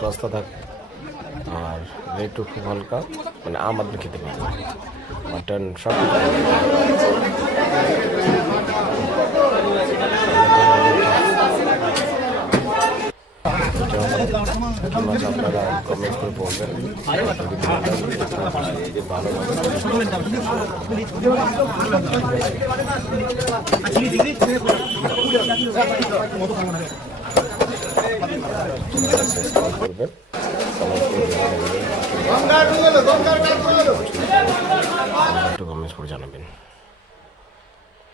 সস্তা থাকে আর রেটও খুব হালকা, মানে আমাদের খেতে পারবে মাটন সব। আপনারা কমেন্ট করে বলবেন একটু কমেন্টস করে জানাবেন,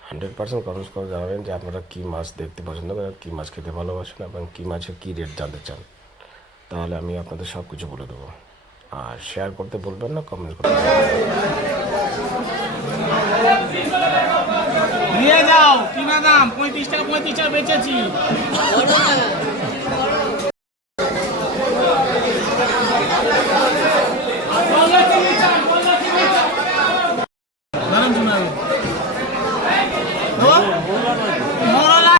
100% কমেন্টস করে জানাবেন যে আপনারা কী মাছ দেখতে পছন্দ করেন, কী মাছ খেতে ভালোবাসেন এবং কী মাছের কী রেট জানতে চান। তাহলে আমি আপনাদের সব কিছু বলে দেবো। আর শেয়ার করতে বলবেন না, কমেন্ট করতে নিয়ে যাও। কিনা দাম 35 টাকা, 35 টাকা বেচেছি।